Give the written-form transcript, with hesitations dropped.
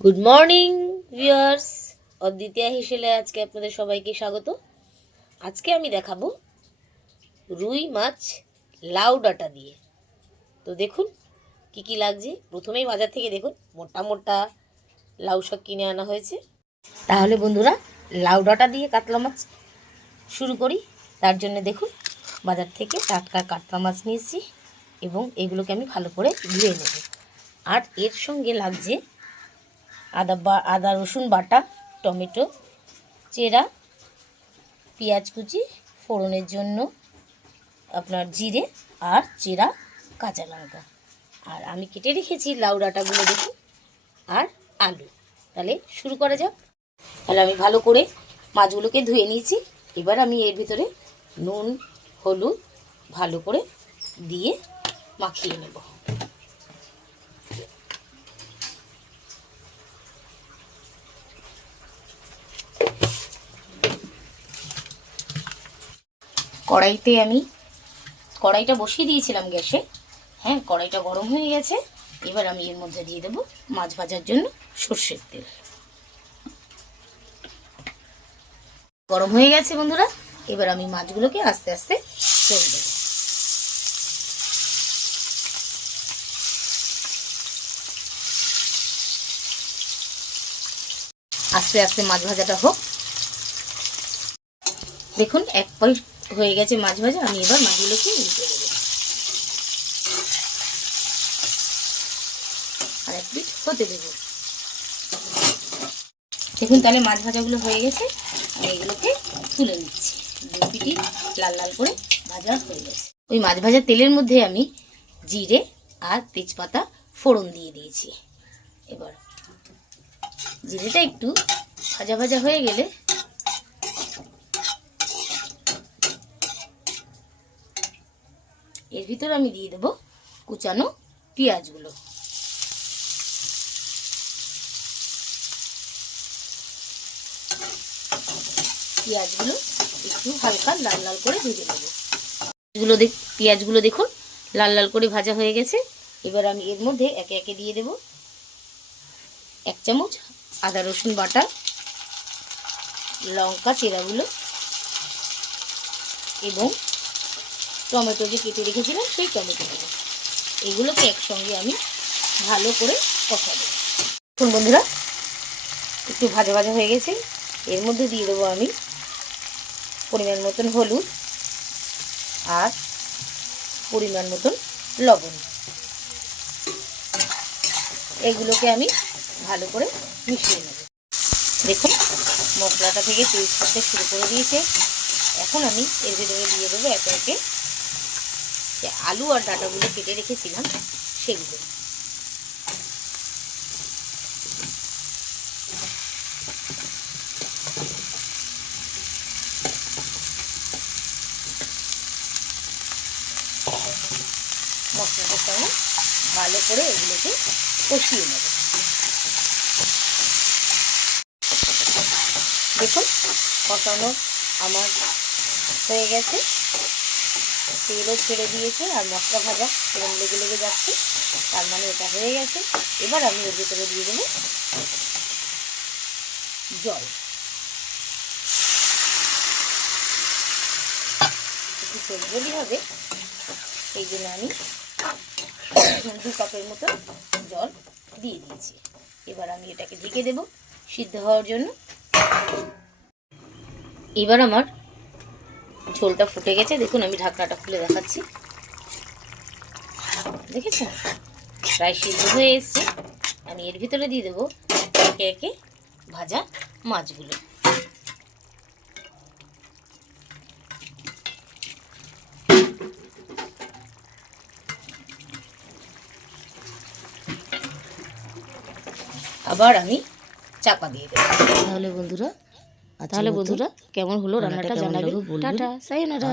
Good morning viewers, অদ্বিতীয়া হেসেলে আজকে আপনাদের সবাইকে স্বাগত। আজকে আমি দেখাবো রুই মাছ লাউ ডাঁটা দিয়ে। তো দেখুন কি কি লাগছে। প্রথমেই বাজার থেকে দেখুন মোটা মোটা লাউ শাক কিনে আনা হয়েছে। তাহলে বন্ধুরা লাউ ডাঁটা দিয়ে কাতলা মাছ শুরু করি। তার জন্য দেখুন বাজার থেকে টাটকা কাতলা মাছ নিয়েছি এবং এগুলোকে আমি ভালো করে ধুয়ে নেব। আর এর সঙ্গে লাগছে আদা রসুন বাটা, টমেটো চেরা, পেঁয়াজ কুচি, ফোড়নের জন্য আপনার জিরে আর চেরা কাঁচা লঙ্কা। আর আমি কেটে রেখেছি লাউ ডাঁটাগুলো দেখুন, আর আলু। তাহলে শুরু করা যাক। তাহলে আমি ভালো করে মাছগুলোকে ধুয়ে নিয়েছি। এবার আমি এর ভিতরে নুন হলুদ ভালো করে দিয়ে মাখিয়ে নেব। কড়াইটা বসিয়ে দিয়েছিলাম গ্যাসে। হ্যাঁ, কড়াইটা গরম হয়ে গেছে। এবার আমি এর মধ্যে দিয়ে দেবো মাছ ভাজার জন্য সর্ষের তেল। গরম হয়ে গেছে বন্ধুরা। এবার আমি মাছগুলোকে আস্তে আস্তে ছেড়ে দেবো। আস্তে আস্তে মাছ ভাজাটা হোক। দেখুন এক পাশ হয়ে গেছে মাছ ভাজা। আমি এবার মাছগুলোকে উল্টে দেবো, আর এক পিঠ হতে দেবো। দেখুন তাহলে মাছ ভাজাগুলো হয়ে গেছে। আমি এগুলোকে তুলে নিচ্ছি। দুই পিঠই লাল লাল করে ভাজা হয়ে গেছে। ওই মাছ ভাজার তেলের মধ্যে আমি জিরে আর তেজপাতা ফোড়ন দিয়ে দিয়েছি। এবার জিরেটা একটু ভাজা ভাজা হয়ে গেলে এর ভিতর আমি দিয়ে দেবো কুচানো পেঁয়াজগুলো। পেঁয়াজগুলো একটু হালকা লাল লাল করে ভেজে নেব। পেঁয়াজগুলো দেখুন লাল লাল করে ভাজা হয়ে গেছে। এবার আমি এর মধ্যে একে একে দিয়ে দেব 1 চামচ আদা রসুন বাটা, লঙ্কা চেরাগুলো এবং টমেটো যে কেটে রেখেছিলাম সেই টমেটোগুলো। এগুলোকে একসঙ্গে আমি ভালো করে কষাবো। দেখুন বন্ধুরা একটু ভাজা ভাজা হয়ে গেছে। এর মধ্যে দিয়ে দেবো আমি পরিমাণ মতন হলুদ আর পরিমাণ মতন লবণ। এগুলোকে আমি ভালো করে মিশিয়ে নেব। দেখুন মশলাটা থেকে তেল ছাড়তে শুরু করে দিয়েছে। এখন আমি এর ভিতরে দিয়ে দেবো একে একে যে আলু আর ডাঁটাগুলো কেটে রেখেছিলাম সেগুলো। মশলাটার সঙ্গে ভালো করে এগুলোকে কষিয়ে নেব। দেখুন কষানো আমার হয়ে গেছে, তেলও ছেড়ে দিয়েছে আর মশলা ভাজা এরকম লেগে লেগে যাচ্ছে, তার মানে এটা হয়ে গেছে। এবার আমি এর ভিতরে দিয়ে দেবো জল। একটু চলবলি হবে এই জন্য আমি 2 কাপের মতো জল দিয়ে দিয়েছি। এবার আমি এটাকে ঢেকে দেব সিদ্ধ হওয়ার জন্য। এবার আমার ঝোলটা ফুটে গেছে। দেখুন আমি ঢাকনাটা খুলে দেখাচ্ছি। দেখেছেন প্রায় সিদ্ধ হয়ে এসছে। আমি এর ভিতরে দিয়ে দেবো একে একে ভাজা মাছগুলো। আবার আমি চাপা দিয়ে দেবো। তাহলে বন্ধুরা কেমন হলো রান্নাটা জানাবেন। টাটা, সায়োনারা।